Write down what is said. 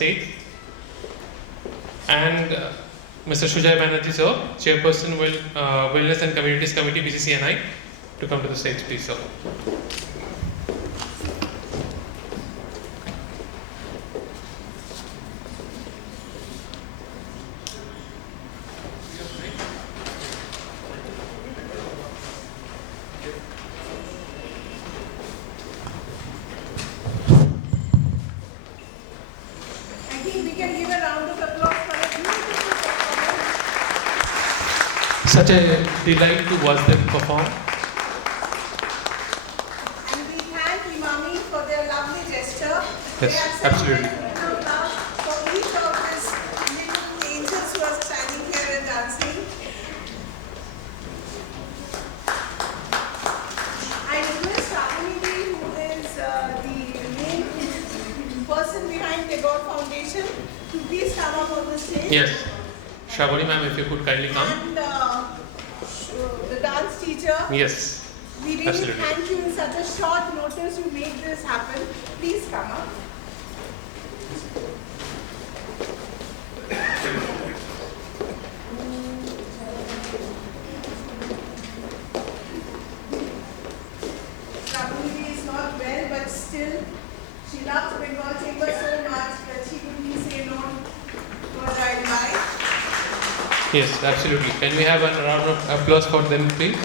stage. And Mr. Shujai Banerjee, sir, Chairperson, Wellness and Communities Committee, BCC&I, to come to the stage, please, sir. Such a delight to watch them perform. And we thank Imami for their lovely gesture. Yes, absolutely. For each of these little angels who are standing here and dancing. I request Raghunidhi, who is the main person behind Magor Foundation, to please come up on the stage. Yes. Shravani ma'am, if you could kindly come. And the dance teacher. Yes. We really Absolutely. thank you in such a short notice you made this happen. Please come up. Raghunidhi is not well, but still she loves Bengal Chamber so much that she couldn't say no to a child life. Yes, absolutely. Can we have a round of applause for them, please?